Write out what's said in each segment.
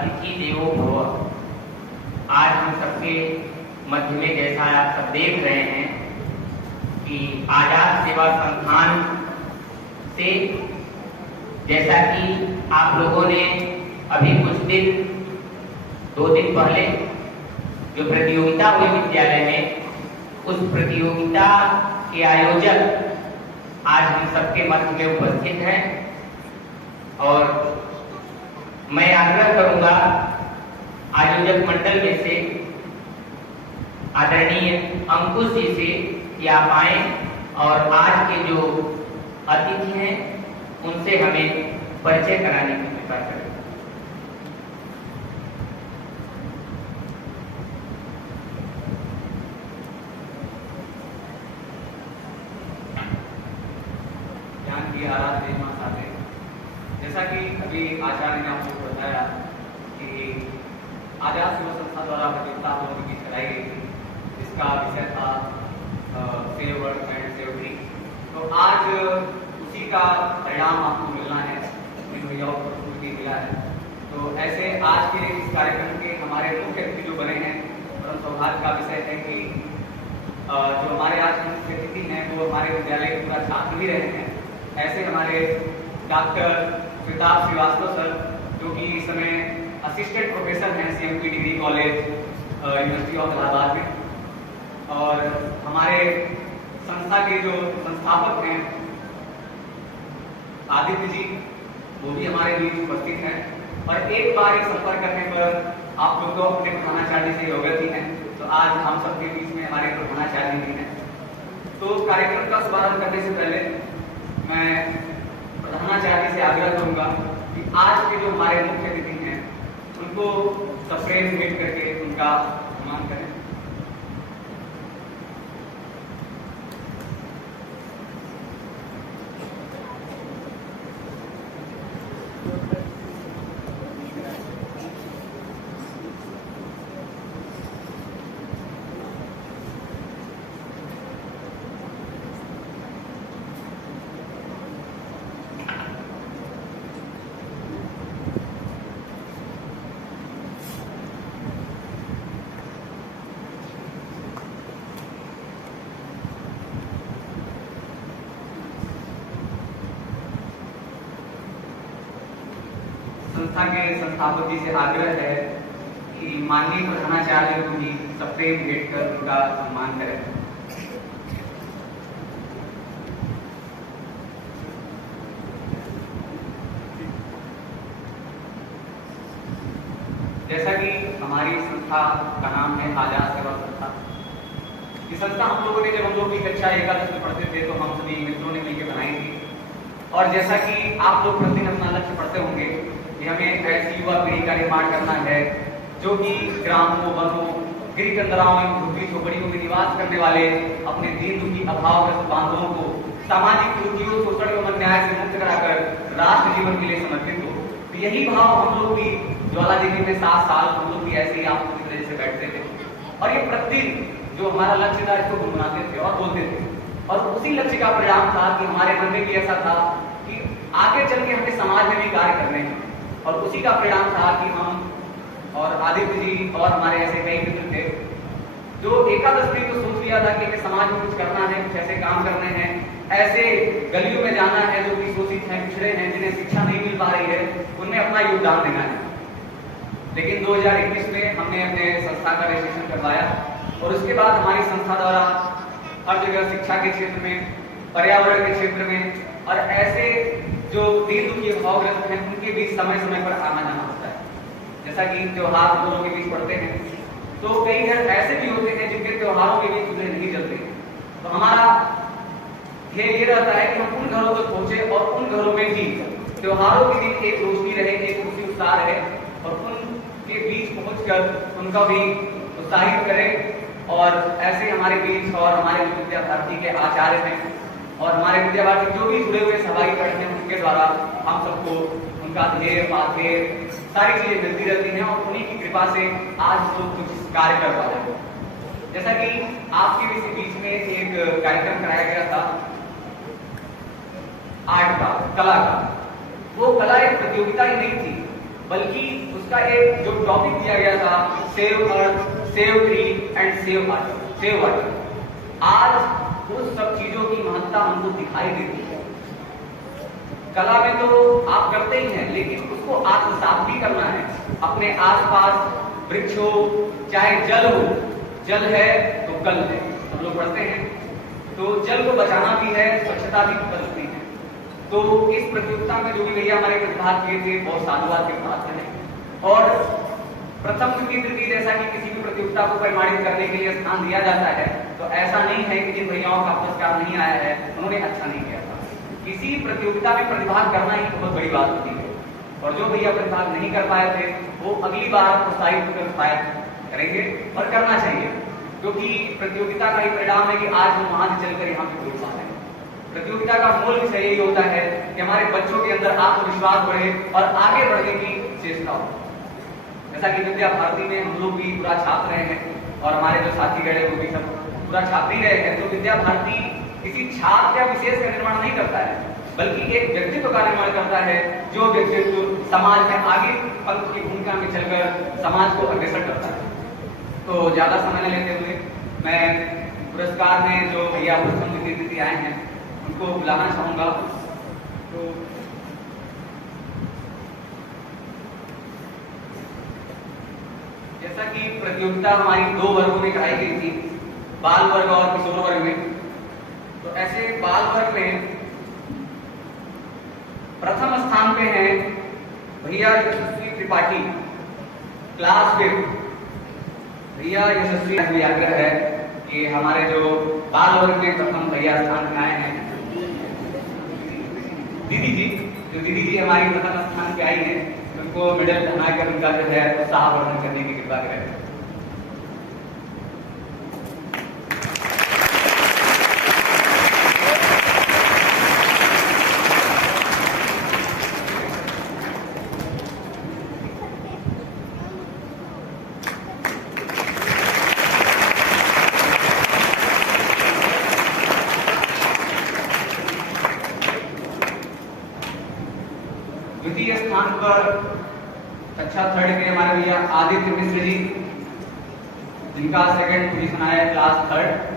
अतिथि देवो भव। आज हम सबके मध्य में, जैसा आप सब देख रहे हैं कि आजाद सेवा संस्थान से, जैसा कि आप लोगों ने अभी कुछ दिन 2 दिन पहले जो प्रतियोगिता हुई विद्यालय में, उस प्रतियोगिता के आयोजक आज हम सबके मध्य में उपस्थित हैं। और मैं आग्रह करूंगा आयोजक मंडल में से आदरणीय अंकुश जी से कि आप आए और आज के जो अतिथि हैं उनसे हमें परिचय कराने की कृपा करें। ज्ञान की आराध्य मां साथे, जैसा कि अभी आचार्य ने आपको बताया कि आजाद सेवा संस्था द्वारा प्रतियोगिता आप लोगों के बीच कराई गई थी, जिसका विषय था save earth and save tree. तो आज उसी का परिणाम आपको मिलना है, अपने भैयाओं को प्रस्तुति मिला है। तो ऐसे आज के इस कार्यक्रम के हमारे मुख्य अतिथि जो बने हैं, परम सौभाग्य का विषय है कि जो हमारे आज के मुख्य अतिथि हैं वो हमारे विद्यालय के पूरा छात्र भी रहे हैं। ऐसे हमारे डॉक्टर श्वेताभ श्रीवास्तव सर, जो कि इस समय असिस्टेंट प्रोफेसर हैं CMP degree college university of Allahabad में, और हमारे संस्था के जो संस्थापक हैं आदित्य जी, वो भी हमारे बीच उपस्थित हैं। और एक बार एक संपर्क करने पर आप लोग तो अपने प्रधानाचार्य से अवगत ही हैं, तो आज हम सबके बीच में हमारे प्रधानाचार्य भी हैं। तो कार्यक्रम का शुभारंभ करने से पहले मैं प्रधानाचार्य से आग्रह करूंगा कि आज के जो हमारे मुख्य अतिथि हैं उनको सप्रेम भेंट करके उनका सम्मान करें। संस्था के संस्थापक जी से आग्रह है कि माननीय प्रधानाचार्य को भी सप्रेम भेंट कर उनका सम्मान करें। जैसा कि हमारी संस्था का नाम है आजाद सेवा संस्था, ये संस्था हम लोगों ने, जब हम लोग की कक्षा 11 में पढ़ते थे, तो हम सभी मित्रों ने मिलकर बनाई थी। और जैसा कि आप लोग प्रतिदिन अपना लक्ष्य पढ़ते होंगे कि हमें ऐसी युवा पीढ़ी का निर्माण करना है जो कि ग्रामों, वनों, गिरी कंदराओं में, झुग्गी झोपड़ियों में निवास करने वाले अपने दीन दुखी अभावग्रस्त बांधवों को सामाजिक कुरीतियों, शोषण एवं अन्याय से मुक्त कराकर राष्ट्र जीवन के लिए समर्पित हो। तो यही भाव हम लोग भी ज्वाला देवी में 7 साल हम लोग भी ऐसे ही आप लोग से बैठते थे, और ये प्रतिदिन जो हमारा लक्ष्य था इसको गुनगुनाते थे और बोलते थे। और उसी लक्ष्य का परिणाम था कि हमारे मन में भी ऐसा था कि आगे चल के हमें समाज में भी कार्य करने हैं। और उसी का परिणाम था कि हम और आदित्य जी और हमारे ऐसे कई मित्र थे जो एकादशी को सोच लिया था कि हमें समाज में कुछ करना है, कुछ ऐसे काम करने हैं, ऐसे गलियों में जाना है जो कि शोषित हैं, पिछड़े हैं, जिन्हें शिक्षा नहीं मिल पा रही है, उनमें अपना योगदान देना है। लेकिन 2021 में हमने अपने संस्था का रजिस्ट्रेशन करवाया, और उसके बाद हमारी संस्था द्वारा हर जगह शिक्षा के क्षेत्र में, पर्यावरण के क्षेत्र में, और ऐसे जो दीन दुखी अभावग्रस्त हैं उनके बीच समय समय पर आना जाना होता है। जैसा कि त्योहार हम लोगों के बीच पड़ते हैं, तो कई घर ऐसे भी होते हैं जिनके त्योहारों के बीच चूल्हे नहीं जलते। तो हमारा ध्येय ये रहता है कि हम उन घरों तक पहुंचे और उन घरों में भी त्योहारों के दिन एक रोशनी रहे, एक खुशी उत्साह रहे, और उनके बीच पहुंचकर उनका भी उत्साहित करें। और ऐसे हमारे बीच और हमारे विद्या भारती के आचार्य हैं और हमारे विद्या भारती जो भी जुड़े हुए सहभागी हैं, उनके द्वारा हम सबको उनका ध्येय, पाथेय, सारी चीजें मिलती रहती हैं, और उन्हीं की कृपा से आज लोग कुछ कार्य कर पा रहे हैं। जैसा कि आपके इसी बीच में एक कार्यक्रम कराया गया था आर्ट का, कला का। वो कला एक प्रतियोगिता ही नहीं थी, बल्कि उसका एक जो टॉपिक दिया गया था, save earth, save tree and save water. आज उस सब चीजों की महत्ता हमको दिखाई देती है। कला में तो आप करते ही हैं, लेकिन उसको आत्मसात भी करना है। अपने आसपास वृक्ष हो, चाहे जल हो, जल है तो कल है, हम लोग पढ़ते हैं, तो जल को बचाना भी है, स्वच्छता भी बचती है। तो इस प्रतियोगिता में जो भी भैया हमारे प्रतिभाग किए थे, बहुत साधुवाद के बात करें। और प्रथम द्वितीय तृतीय जैसा कि किसी भी प्रतियोगिता को प्रमाणित करने के लिए स्थान दिया जाता है, तो ऐसा नहीं है कि जिन भैयाओं का पुरस्कार नहीं आया है उन्होंने अच्छा नहीं किया था। किसी प्रतियोगिता में प्रतिभाग करना ही बहुत बड़ी बात होती है, और जो भैया प्रतिभाग नहीं कर पाए थे वो अगली बार प्रोत्साहित होकर करेंगे और करना चाहिए, क्योंकि प्रतियोगिता का ही परिणाम है कि आज हम वहां से चलकर यहाँ पे जुड़ पा रहे हैं। प्रतियोगिता का मूल विषय यही होता है कि हमारे बच्चों के अंदर आत्मविश्वास बढ़े और आगे बढ़ने की चेष्टा हो। जैसा कि विद्या भारती में हम लोग भी पूरा छाप रहे हैं और हमारे जो साथी गए वो भी सब पूरा छाप ही रहे हैं, तो विद्या भारती किसी छात्र या विशेष का निर्माण नहीं करता है, बल्कि एक व्यक्तित्व का निर्माण करता है, जो व्यक्तित्व समाज में आगे पंथ की भूमिका में चलकर समाज को अग्रसर करता है। तो ज्यादा समय न लेते हुए मैं पुरस्कार में जो भैया प्रथम द्वितीय आए हैं उनको बुलाना चाहूंगा। तो जैसा कि प्रतियोगिता हमारी 2 वर्गों में कराई गई थी, बाल वर्ग और किशोर वर्ग में, तो ऐसे बाल वर्ग में प्रथम स्थान पे हैं भैया यशस्वी त्रिपाठी, क्लास 5। भैया यशस्वी आग्रह है कि हमारे जो बाल वर्ग में प्रथम भैया स्थान पे आए हैं, दीदी जी हमारी प्रथम स्थान पे आई है, उनको मेडल पहनाकर उनका जो है उत्साहवर्धन करने की कृपा करें। द्वितीय स्थान पर कक्षा 3 के हमारे भैया आदित्य मिश्र जी, जिनका सेकंड पोजीशन आया क्लास 3।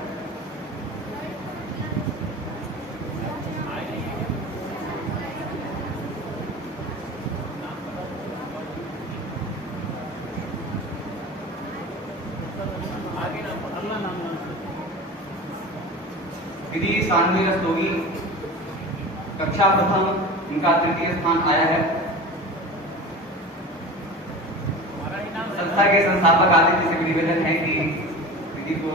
दीदी सानवी रस्तोगी, कक्षा प्रथम, इनका 3य स्थान आया है। संस्था के संस्थापक आदित्य से निवेदन है कि दीदी को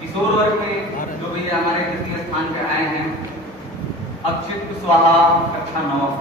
किशोर वर्ग में जो भी हमारे द्वितीय स्थान पे आए हैं, अक्षित कुशवाहा, कक्षा 9।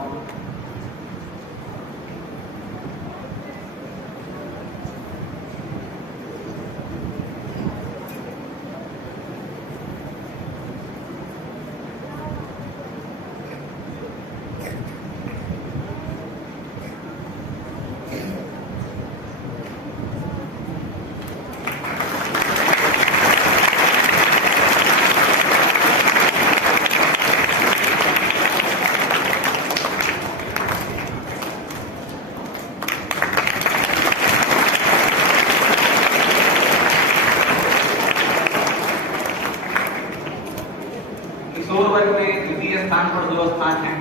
किशोर वर्ग में द्वितीय स्थान पर 2 स्थान हैं।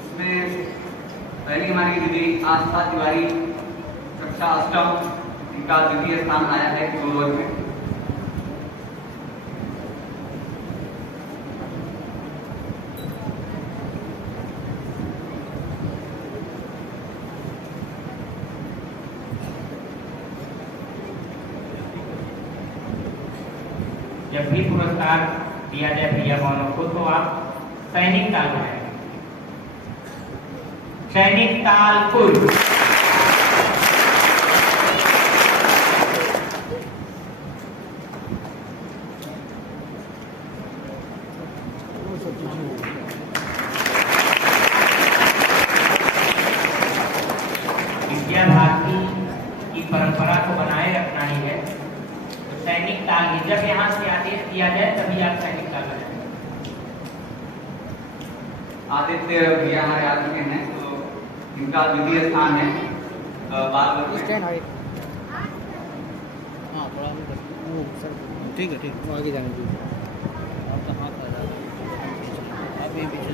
इसमें पहली हमारी दीदी आस्था तिवारी, कक्षा 8, इनका द्वितीय स्थान आया है किशोर वर्ग में। जब भी पुरस्कार दिया जाए प्रिया बहनों को तो आप सैनिक ताल बनाएंगे। सैनिक ताल कुल। विद्या भारती की परंपरा को बनाए रखना ही है, तो सैनिक ताल ही जब यहाँ से आदेश दिया जाए तभी आप सैनिक ताल बनाएंगे। आदित्य भैया हमारे आ चुके हैं, तो इनका द्वितीय स्थान है। बात करते हैं। हाँ थोड़ा ठीक है ठीक है, आगे जाने दीजिए। आपका हाथ आ जाता, आप ये पीछे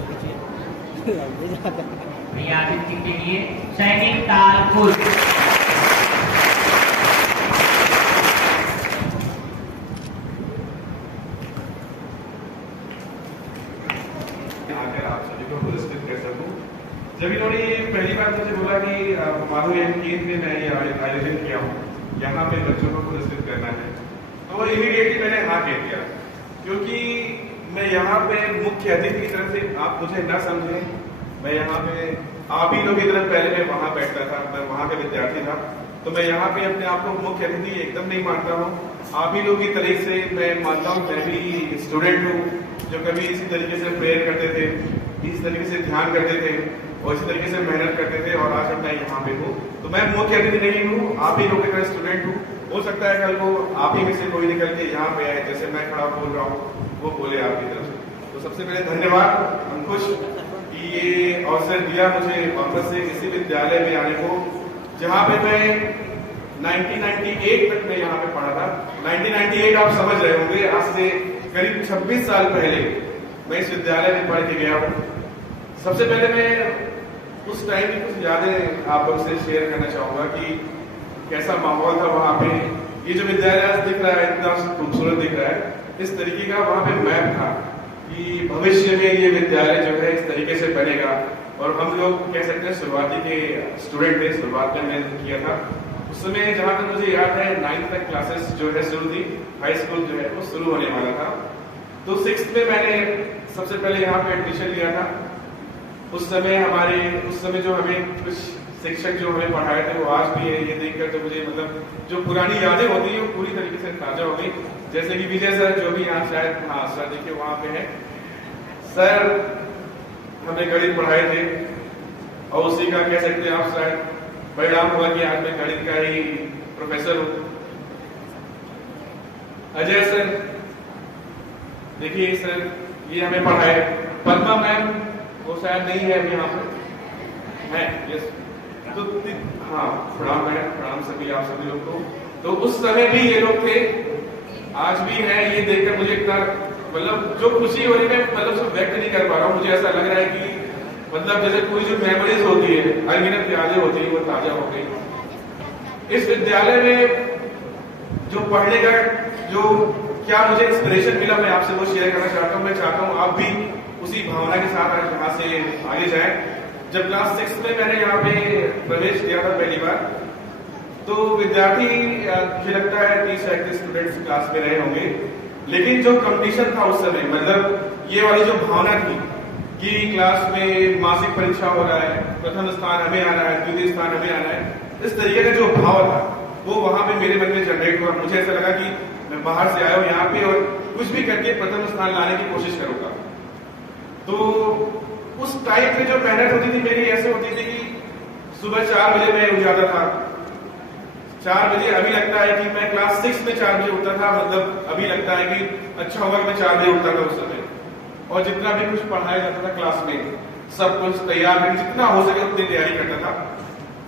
भैया आदित्य के लिए सैनिक ताल कुल। आप सभी को पुरस्कृत कर सकूं। जब इन्होंने पहली बार मुझे बोला कि माधुर्य केंद्र में मैं ये आयोजन किया हूँ, यहाँ पे बच्चों को पुरस्कृत करना है, तो इमीडिएटली मैंने हाँ कह दिया, क्योंकि मैं यहाँ पे मुख्य अतिथि की तरफ से, आप मुझे न समझें, मैं यहाँ पे आप ही लोग की तरफ, पहले मैं वहाँ बैठता था, मैं वहाँ का विद्यार्थी था, तो मैं यहाँ पे अपने आप को मुख्य अतिथि एकदम नहीं मानता हूँ। आप ही लोग की तरह से मैं मानता हूँ, मैं भी स्टूडेंट हूँ जो कभी इसी तरीके से प्रेयर करते थे, इस तरीके से ध्यान करते थे और इसी तरीके से मेहनत करते थे, और आज मैं यहाँ पे हूँ। तो मैं मुख्य अतिथि नहीं हूँ, आप ही लोग की तरह स्टूडेंट हूँ। हो सकता है कल को आप ही में से कोई निकल के यहाँ पे आए, जैसे मैं खड़ा बोल रहा हूँ वो बोले आपकी तरफ से। तो सबसे पहले धन्यवाद अंकुश कि ये अवसर दिया मुझे वापस से इसी विद्यालय में आने को, जहाँ पे मैं 1998 तक मैं यहाँ पे पढ़ा था। 1998 आप समझ रहे होंगे, आज से करीब 26 साल पहले मैं इस विद्यालय में पढ़ के गया हूँ। सबसे पहले मैं उस टाइम की कुछ यादें आप लोग से शेयर करना चाहूंगा कि कैसा माहौल था वहाँ पे। ये जो विद्यालय आज दिख रहा है, इतना खूबसूरत दिख रहा है, इस तरीके का वहाँ पे मैप था कि भविष्य में ये विद्यालय जो है इस तरीके से बनेगा। और हम लोग कह सकते हैं शुरुआती के स्टूडेंट थे, शुरुआत में मैंने किया था। उस समय जहाँ तक मुझे याद है 9th तक क्लासेस जो है शुरू थी, हाई स्कूल जो है वो शुरू होने वाला था। तो 6th में मैंने सबसे पहले यहाँ पे एडमिशन लिया था। उस समय जो हमें कुछ शिक्षक जो हमें पढ़ाए थे वो आज भी है। ये देखकर तो मुझे मतलब जो पुरानी यादें होती है वो पूरी तरीके से ताजा हो गई। जैसे कि विजय सर जो भी यहाँ शायद, हाँ सर देखिए वहाँ पे है, सर हमें गणित पढ़ाए थे और उसी का कह सकते हैं आप शायद परिणाम हुआ कि आज मैं गणित का ही प्रोफेसर हूँ। अजय सर देखिए सर ये हमें पढ़ाए। पद्मा मैम वो शायद नहीं है अभी यहाँ पर, है यस। तो हाँ प्रणाम मैम, प्रणाम सभी आप सभी लोग को। तो उस समय भी ये लोग थे, आज भी हैं। ये देखकर मुझे इतना मतलब जो खुशी हो रही है, मतलब सब व्यक्त नहीं कर पा रहा हूँ। मुझे ऐसा लग रहा है कि मतलब जैसे पूरी जो मेमोरीज होती है, अनगिनत यादें होती है, वो ताजा हो गई। इस विद्यालय में जो पढ़ने का जो क्या मुझे इंस्पिरेशन मिला, मैं आपसे वो शेयर करना चाहता हूँ। मैं चाहता हूँ आप भी उसी भावना के साथ आज यहाँ से आगे जाएं। जब क्लास 6 में मैंने यहाँ पे प्रवेश किया था पहली बार, तो विद्यार्थी मुझे लगता है 30-31 स्टूडेंट्स क्लास में रहे होंगे। लेकिन जो कंपटीशन था उस समय, मतलब ये वाली जो भावना थी कि क्लास में मासिक परीक्षा हो रहा है, प्रथम स्थान हमें आना है, द्वितीय स्थान हमें आना है, इस तरीके का जो भाव था वो वहां पे मेरे मन में जनरेट हुआ। मुझे ऐसा लगा कि मैं बाहर से आया हूँ यहाँ पे और कुछ भी करके प्रथम स्थान लाने की कोशिश करूंगा। तो उस टाइम पे जो मेहनत होती थी मेरी ऐसे होती थी कि सुबह 4 बजे मैं उठ जाता था। 4 बजे अभी लगता है कि मैं क्लास 6 में 4 बजे उठता था, मतलब अभी लगता है कि अच्छा होगा कि मैं 4 बजे उठता था उस समय। और जितना भी कुछ पढ़ाया जाता था क्लास में, सब कुछ तैयार कर जितना हो सके उतनी तैयारी करता था।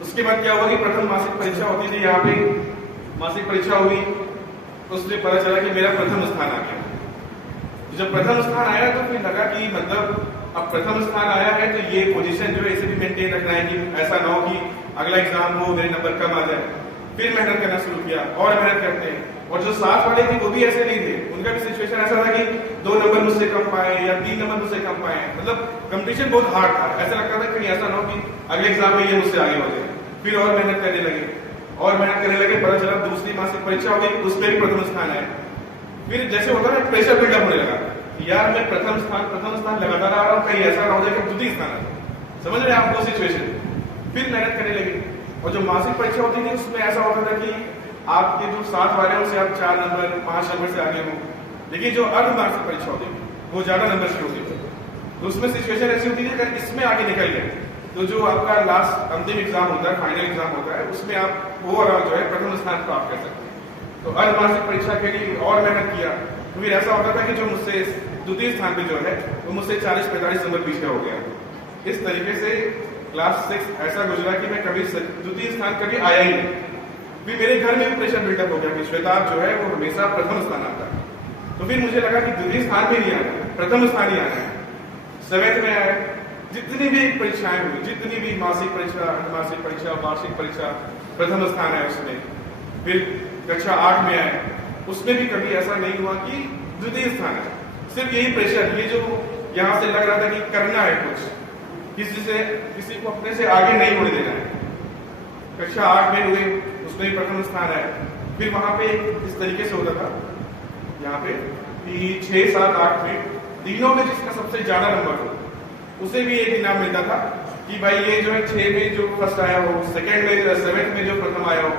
उसके बाद क्या हुआ कि प्रथम मासिक परीक्षा होती थी, यहाँ पे मासिक परीक्षा हुई, उसमें पता चला कि मेरा प्रथम स्थान आ गया। जब प्रथम स्थान आया तो फिर लगा कि मतलब अब प्रथम स्थान आया है तो ये पोजीशन जो है इसे भी मेंटेन रखना है, कि ऐसा ना हो कि अगला एग्जाम हो मेरे नंबर कम आ जाए। फिर मेहनत करना शुरू किया और मेहनत करते हैं। और जो साथ वाले थे वो भी ऐसे नहीं थे, उनका भी सिचुएशन ऐसा था कि 2 नंबर मुझसे कम पाए या 3 नंबर मुझसे कम पाए, मतलब कंपटीशन बहुत हार्ड था। ऐसा लगता था कि ऐसा ना हो कि अगले एग्जाम में ये मुझसे आगे हो जाए। फिर और मेहनत करने लगे और मेहनत करने लगे, पता चला दूसरी मासिक परीक्षा हो गई, उसमें भी प्रथम स्थान आया। फिर जैसे होता है ना प्रेशर बिल्डअप होने लगा, यार मैं प्रथम स्थान लगातार आ रहा हूँ, कहीं ऐसा ना हो जाए कि द्वितीय स्थान आ जाए। समझ रहे हैं आप वो सिचुएशन। फिर मेहनत करने लगी, और जो मासिक परीक्षा होती थी उसमें ऐसा होता था कि आपके जो 7 वाले हैं उससे आप 4 नंबर 5 नंबर से आगे हो, लेकिन जो अर्धवार्षिक परीक्षा होती है वो ज्यादा नंबर की होती है। तो उसमें सिचुएशन ऐसी होती है कि अगर इसमें आगे निकल गए तो जो आपका लास्ट अंतिम एग्जाम होता है, फाइनल एग्जाम होता है, उसमें आप ओवरऑल जो है प्रथम स्थान प्राप्त कर सकते हैं। तो अर्धवार्षिक परीक्षा के लिए और मेहनत किया, तो फिर ऐसा होता था कि जो मुझसे द्वितीय स्थान पे जो है वो मुझसे 40-45 नंबर पीछे हो गया। इस तरीके से क्लास 6 ऐसा गुजरा कि मैं कभी द्वितीय स्थान कभी आया ही नहीं। फिर मेरे घर में भी प्रेशर बिल्डअप हो गया कि श्वेताब जो है वो हमेशा प्रथम स्थान आता है। तो फिर मुझे लगा कि द्वितीय स्थान में नहीं आना है, प्रथम स्थान ही आना है। 7th में आए, जितनी भी परीक्षाएं हुई, जितनी भी मासिक परीक्षा, अर्धमासिक परीक्षा, वार्षिक परीक्षा, प्रथम स्थान है उसमें। फिर कक्षा 8 में आए, उसमें भी कभी ऐसा नहीं हुआ कि द्वितीय स्थान है। सिर्फ यही प्रेशर, ये जो यहाँ से लग रहा था कि करना है कुछ, किसी को अपने से आगे नहीं होने देना है। कक्षा 8 में हुए, उसमें भी प्रथम स्थान है। फिर वहां पे इस तरीके से होता था यहाँ पे कि 6, 7, 8 में तीनों में जिसका सबसे ज्यादा नंबर हो उसे भी एक इनाम मिलता था कि भाई ये जो है 6 में जो फर्स्ट आया हो, 2nd में 7th में जो प्रथम आया हो,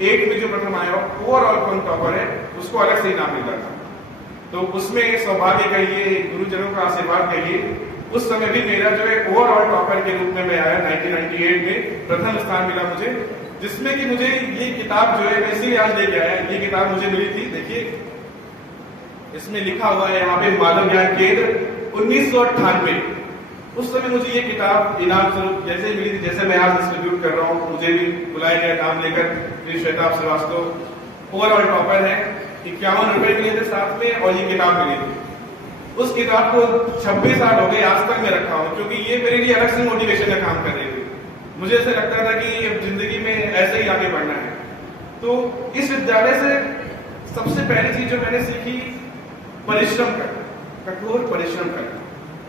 8th में जो प्रथम आया हो, ओवरऑल कौन टॉपर है उसको अलग से इनाम मिलता था। तो उसमें सौभाग्य कहिए, गुरुजनों का आशीर्वाद कहिए, उस समय भी मेरा जो है ओवरऑल टॉपर के रूप में मैं आया। 1998 में प्रथम स्थान मिला मुझे, जिसमें कि मुझे ये किताब जो है मैं इसीलिए आज लेके आया। ये किताब मुझे मिली थी, देखिए इसमें लिखा हुआ है यहाँ पे मानव ज्ञान केंद्र 1998। उस समय मुझे ये किताब इनाम स्वरूप जैसे मिली थी, जैसे मैं आज डिस्ट्रीब्यूट कर रहा हूँ, मुझे भी बुलाया गया नाम लेकर। श्वेताब श्रीवास्तव ओवरऑल टॉपर है, 51 रुपए मिले थे साथ में, और ये किताब मिली थी। उस किताब को 26 साल हो गए, आज तक मैं रखा हूँ, क्योंकि ये मेरे लिए अलग से मोटिवेशन का काम कर रही थी। मुझे ऐसे लगता था कि जिंदगी में ऐसे ही आगे बढ़ना है। तो इस विद्यालय से सबसे पहली चीज जो मैंने सीखी, परिश्रम करना, कठोर परिश्रम करना।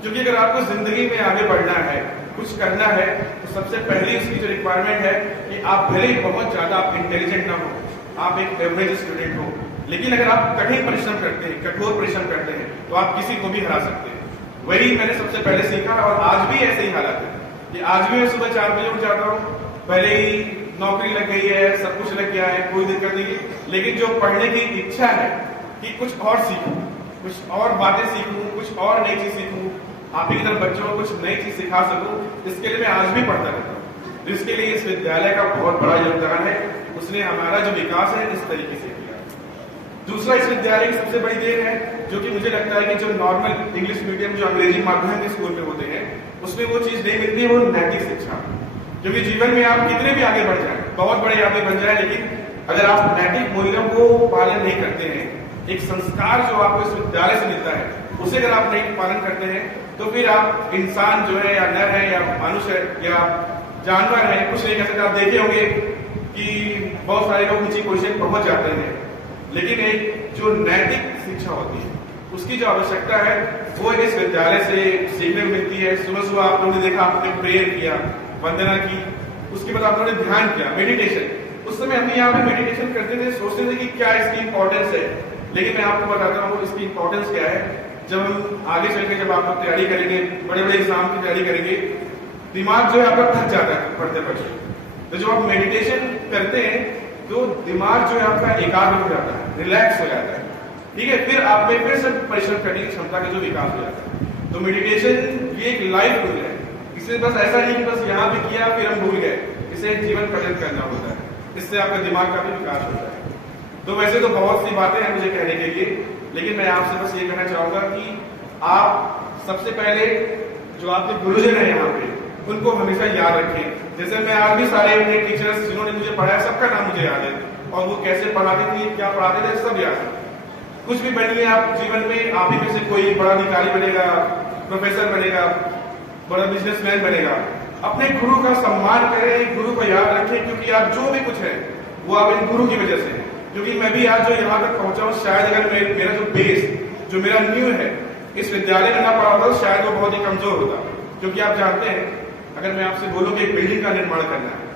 क्योंकि अगर आपको जिंदगी में आगे बढ़ना है, कुछ करना है, तो सबसे पहली उसकी जो रिक्वायरमेंट है कि आप भले ही बहुत ज्यादा आप इंटेलिजेंट ना हो, आप एक एवरेज स्टूडेंट हो, लेकिन अगर आप कठिन परिश्रम करते हैं, कठोर परिश्रम करते हैं, तो आप किसी को भी हरा सकते हैं। वही मैंने सबसे पहले सीखा, और आज भी ऐसे ही हालत है कि आज भी मैं सुबह 4 बजे उठ जाता हूँ, भले ही नौकरी लग गई है, सब कुछ लग गया है, कोई दिक्कत नहीं, लेकिन जो पढ़ने की इच्छा है कि कुछ और सीखूं, कुछ और बातें सीखूं, कुछ और नई चीज सीखूं, आप ही की तरह बच्चों को कुछ नई चीज सिखा सकूं, इसके लिए मैं आज भी पढ़ता रहता हूँ। इसके लिए इस विद्यालय का बहुत बड़ा योगदान है, उसने हमारा जो विकास है इस तरीके से किया। दूसरा, इस विद्यालय की सबसे बड़ी देन है, जो कि मुझे लगता है कि जो नॉर्मल इंग्लिश मीडियम, जो अंग्रेजी माध्यम के स्कूल में होते हैं, उसमें वो चीज नहीं मिलती है, वो नैतिक शिक्षा। क्योंकि जीवन में आप कितने भी आगे बढ़ जाए, बहुत बड़े आगे बन जाए, लेकिन अगर आप नैतिक मूल्यों को पालन नहीं करते हैं, एक संस्कार जो आपको इस विद्यालय से मिलता है, उसे अगर आप नहीं पालन करते हैं, तो फिर आप इंसान जो है, या नर है, या मनुष्य है, या जानवर है, कुछ नहीं कह सकते। आप देखे होंगे कि बहुत सारे लोग ऊंची पोजीशन पहुंच जाते हैं, लेकिन एक जो नैतिक शिक्षा होती है, उसकी जो आवश्यकता है, वो इस विद्यालय से सीखने को मिलती है। सुबह सुबह आप लोगों ने देखा, आपने प्रेयर किया, वंदना की, उसके बाद आप लोगों ने ध्यान किया, मेडिटेशन। उस समय हम यहाँ पे मेडिटेशन करते थे, सोचते थे कि क्या इसकी इंपॉर्टेंस है, लेकिन मैं आपको बताता हूँ इसकी इंपॉर्टेंस क्या है। जब हम आगे चल के, जब आप लोग तैयारी करेंगे, बड़े बड़े एग्जाम की तैयारी करेंगे, दिमाग जो है आपका थक जाता है पढ़ते पढ़ते। तो जब आप मेडिटेशन करते हैं, तो दिमाग जो है आपका एकाग्र हो जाता है, रिलैक्स हो जाता है, ठीक है। फिर आप में फिर से परिश्रम करने की क्षमता का जो विकास हो जाता है। तो मेडिटेशन ये एक लाइफ टूल है, इसे बस ऐसा नहीं कि बस यहाँ पे किया फिर हम भूल गए, इसे जीवन पर्यंत करना होता है, इससे आपका दिमाग का भी विकास होता है। तो वैसे तो बहुत सी बातें हैं मुझे कहने के लिए, लेकिन मैं आपसे बस ये कहना चाहूंगा कि आप सबसे पहले जो आपके गुरुजन है यहाँ पे, उनको हमेशा याद रखें। जैसे मैं आज भी सारे अपने टीचर्स जिन्होंने मुझे पढ़ाया, सबका नाम मुझे याद है, और वो कैसे पढ़ाते थे, क्या पढ़ाते थे, सब याद है। कुछ भी बनिए आप जीवन में, आप ही में से कोई बड़ा अधिकारी बनेगा, प्रोफेसर बनेगा, बड़ा बिजनेसमैन बनेगा। अपने गुरु का सम्मान करें, गुरु को याद रखें, क्योंकि आप जो भी कुछ है वो आप इन गुरु की वजह से है। क्योंकि मैं भी आज जो यहाँ तक पहुंचा हूँ, शायद अगर मेरा जो बेस, जो मेरा न्यू है, इस विद्यालय में ना पढ़ा होता, शायद वो बहुत ही कमजोर होता। क्योंकि आप जानते हैं, अगर मैं आपसे बोलूं कि एक बिल्डिंग का निर्माण करना है,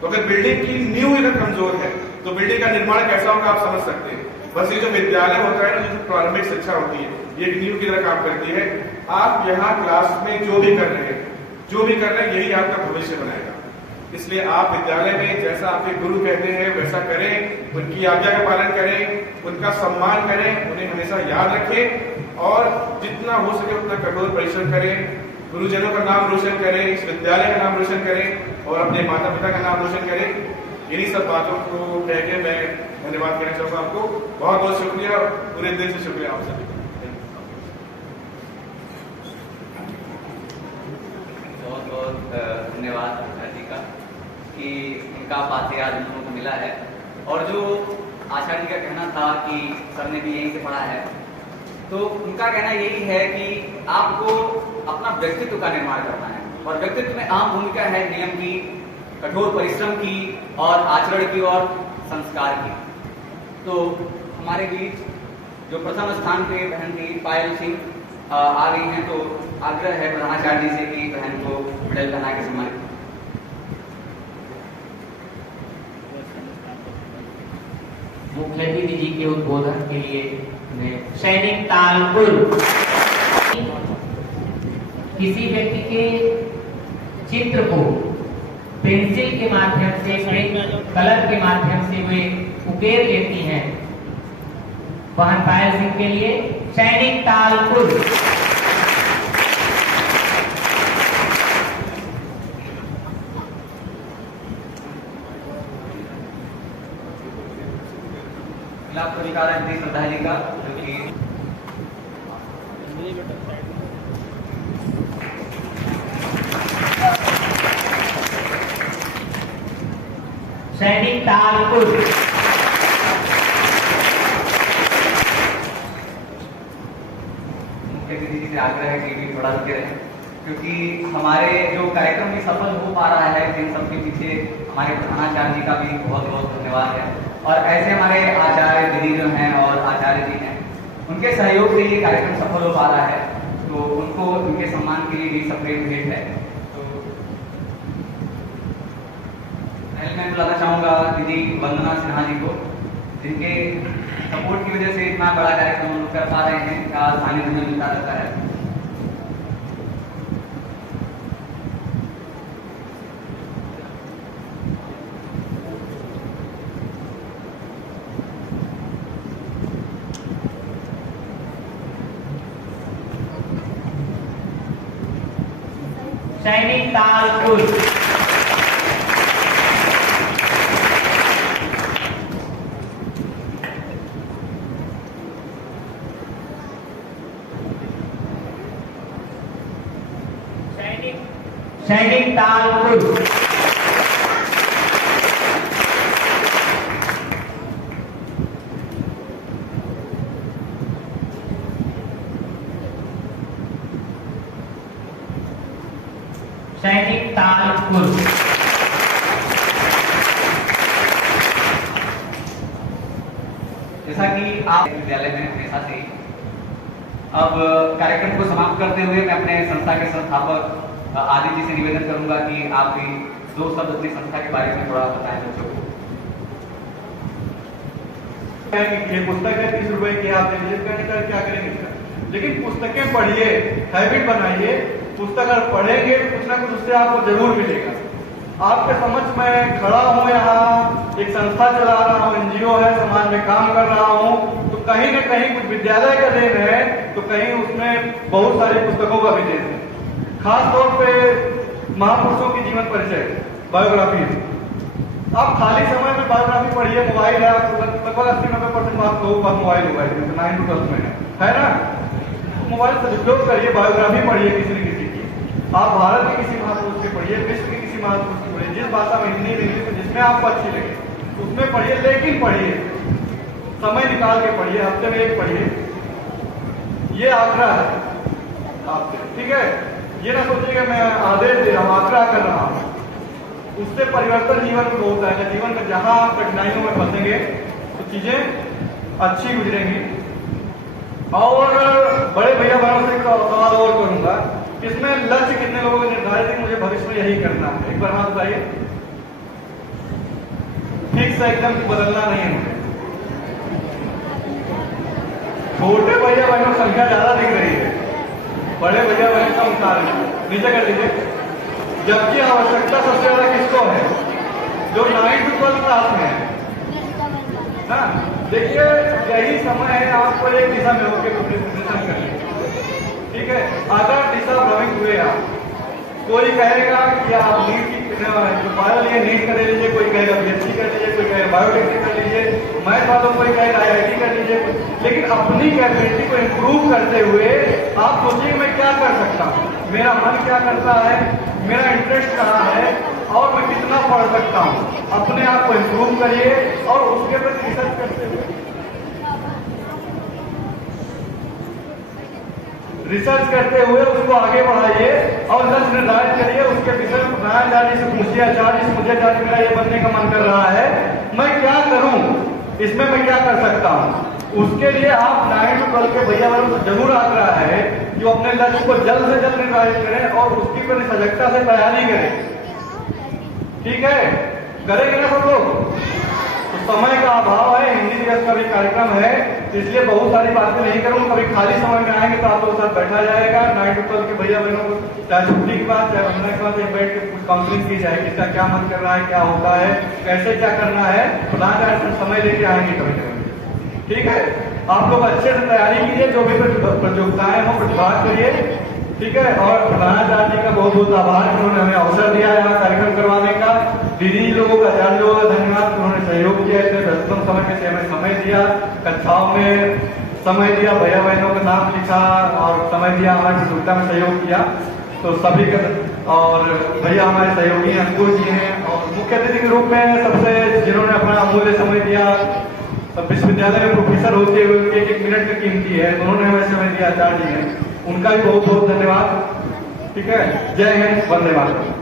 तो अगर बिल्डिंग की नींव अगर कमजोर है, तो बिल्डिंग का निर्माण कैसा होगा आप समझ सकते हैं। बस ये जो विद्यालय होता है ना, जो प्रारंभिक शिक्षा होती है, ये एक नींव की तरह काम करती है। आप यहाँ क्लास में जो भी कर रहे हैं यही आपका भविष्य बनाएगा। इसलिए आप विद्यालय में जैसा आपके गुरु कहते हैं वैसा करें, उनकी आज्ञा का पालन करें, उनका सम्मान करें, उन्हें हमेशा याद रखें और जितना हो सके उतना कठोर परिश्रम करें, गुरुजनों का नाम रोशन करें, इस विद्यालय का नाम रोशन करें और अपने माता पिता का नाम रोशन करें। इन्हीं सब बातों को कह के मैं धन्यवाद कहना चाहूँगा आपको। बहुत बहुत शुक्रिया, पूरे दिल से शुक्रिया आप सभी। बहुत बहुत धन्यवाद जी का कि इनका पात्र आज हम लोगों को मिला है। और जो आचार्य जी का कहना था कि सर ने भी यहीं से पढ़ा है, तो उनका कहना यही है कि आपको अपना व्यक्तित्व का निर्माण करना है और व्यक्तित्व में अहम भूमिका है नियम की, कठोर परिश्रम की और आचरण की और संस्कार की। तो हमारे बीच जो प्रथम स्थान पे बहन थी पायल सिंह आ रही हैं, तो आग्रह है प्रधानाचार्य जी से कि बहन को मेडल पहना के सम्मानित। मुख्यमंत्री जी के उद्बोधन के लिए सैनिक तालपुर। किसी व्यक्ति के चित्र को पेंसिल के माध्यम से, कलर के माध्यम से वे उकेर लेती हैं। बहन पायल सिंह के लिए सैनिक तालपुर। पुरस्कार है श्रद्धा जी का, जो कि सैनिक तालपुर। मुख्य जी से आग्रह है कि भी थोड़ा रुके रहें, क्योंकि हमारे जो कार्यक्रम भी सफल हो पा रहा है, इन सबके पीछे हमारे प्रधानाचार्य जी का भी बहुत बहुत धन्यवाद है। और ऐसे हमारे आचार्य दीदी जो हैं और आचार्य जी हैं, उनके सहयोग से ये कार्यक्रम सफल हो पा रहा है, तो उनको उनके सम्मान के लिए भी सेपरेट भेंट है। तो पहले मैं बुलाना चाहूँगा दीदी वंदना सिन्हा जी को, जिनके सपोर्ट की वजह से इतना बड़ा कार्यक्रम हम लोग कर पा रहे हैं, का सानिध्य में मिलता रहता है। सैनिक तालपुर। सैनिक तालपुर। सैनिक तालपुर। जैसा कि आप विद्यालय में हमेशा से, अब कार्यक्रम को समाप्त करते हुए मैं अपने संस्था के संस्थापक आदित्य जी से निवेदन करूंगा कि आप भी दो शब्द अपनी संस्था के बारे में थोड़ा बताएं बच्चों को। ये पुस्तक है 30 रुपए की, आप क्या करेंगे इसका, लेकिन पुस्तकें पढ़िए, हैबिट बनाइए। पुस्तक अगर पढ़ेंगे तो कुछ ना कुछ उससे आपको जरूर मिलेगा। आपके समझ में खड़ा हूँ, यहाँ एक संस्था चला रहा हूँ, एनजीओ है, समाज में काम कर रहा हूँ, तो कहीं न कहीं कुछ विद्यालय का देन है, तो कहीं उसमें बहुत सारी पुस्तकों का भी देन है। खास तौर पे महापुरुषों की जीवन परिचय, बायोग्राफी। आप खाली समय में बायोग्राफी पढ़िए। मोबाइल है, लगभग 80-90% बात कहो बात मोबाइल हुआ है, 9 to 12 में है ना। मोबाइल सदुपयोग करिए, बायोग्राफी पढ़िए किसी न किसी की। आप भारत के किसी महापुरुष के पढ़िए, विश्व के किसी महापुरुष की पढ़िए, जिस भाषा में, हिंदी में, इंग्लिश में, जिसमें आपको अच्छी लगे उसमें पढ़िए, लेकिन पढ़िए, समय निकाल के पढ़िए, हफ्ते में एक पढ़िए। ये आग्रह है आपसे, ठीक है। ये ना सोचिएगा मैं आदेश दे रहा हूँ, आग्रह कर रहा हूँ। उससे परिवर्तन जीवन में होता है। जीवन में जहां आप कठिनाइयों में फंसेंगे तो चीजें अच्छी गुजरेंगी। और बड़े भैया बहनों से सवाल और करूंगा, इसमें लक्ष्य कितने लोगों को निर्धारित है, मुझे भविष्य में यही करना है? एक बार हाथ बताइए। फिक्स एकदम बदलना नहीं है मुझे। छोटे भैया बहनों की संख्या ज्यादा दिख रही है, बड़े भैया बहन कम कार्य नीचे कर लीजिए। जबकि आवश्यकता सबसे ज्यादा किसको है? जो 9 to 12 क्लास में है ना। देखिए यही समय है आपको एक दिशा में होकर प्रिपरेशन करने, ठीक है। अगर दिशा भ्रमित हुए आप, कोई कहेगा कि आप नीट की बायो लिए नीट कर लीजिए, कोई कहेगा बीएससी कर लीजिए, कोई कहेगा बायोटेक्निक कर लीजिए, मैथ वालों कोई कहेगा IIT कर लीजिए, लेकिन अपनी कैपेबिलिटी को इम्प्रूव करते हुए आप सोचिए मैं क्या कर सकता हूँ, मेरा मन क्या करता है, मेरा इंटरेस्ट कहाँ है और मैं कितना पढ़ सकता हूँ। अपने आप को इम्प्रूव करिए और उसके प्रति रिसर्च करते हुए उसको आगे बढ़ाइए और लक्ष्य निर्धारित करिए। उसके विषय में प्रधान आचार्य से पूछिए, आचार्य से मुझे आचार्य मेरा ये बनने का मन कर रहा है, मैं क्या करूं, इसमें मैं क्या कर सकता हूं। उसके लिए आप 9 to 12 के भैया वालों से जरूर आग्रह है कि वो अपने लक्ष्य को जल्द से जल्द निर्धारित करें और उसकी प्रति सजगता से तैयारी करें, ठीक है। करेंगे ना सब लोग। तो समय का अभाव है, हिंदी दिवस का भी कार्यक्रम है, इसलिए बहुत सारी बातें नहीं करूंगा। कभी खाली समय में आएंगे तो आप लोगों के साथ बैठा जाएगा। 9 to 12 के भैया बहनों को चाहे छुट्टी के बाद चाहे वंदना के बाद बैठ के कुछ काउंसलिंग की जाए, किसका क्या मन कर रहा है, क्या होता है, कैसे क्या करना है, प्रधान समय लेके आएंगे कभी कभी, ठीक है। आप लोग अच्छे से तैयारी कीजिए, जो भी प्रतियोगिताएं हो प्रतिभाग करिए, ठीक है। और प्रधानाचार्य जी का बहुत बहुत आभार, उन्होंने हमें अवसर दिया यहाँ कार्यक्रम करवाने का। दीदी लोगों का, आचार्य लोगों का धन्यवाद, उन्होंने सहयोग किया, इतने व्यस्तम समय में से हमें समय दिया, कक्षाओं में समय दिया, भैया बहनों का नाम लिखा और समय दिया, हमारी प्रतियोगिता में सहयोग किया। तो सभी का, और भैया हमारे सहयोगी अंकुर जी हैं और मुख्य अतिथि के रूप में सबसे जिन्होंने अपना अमूल्य समय दिया, विश्वविद्यालय में प्रोफेसर होते हुए उनके 1 मिनट की कीमती है, उन्होंने हमें समय दिया, आचार्य जी हैं, उनका भी बहुत बहुत धन्यवाद, ठीक है। जय हिंद, वंदे मातरम।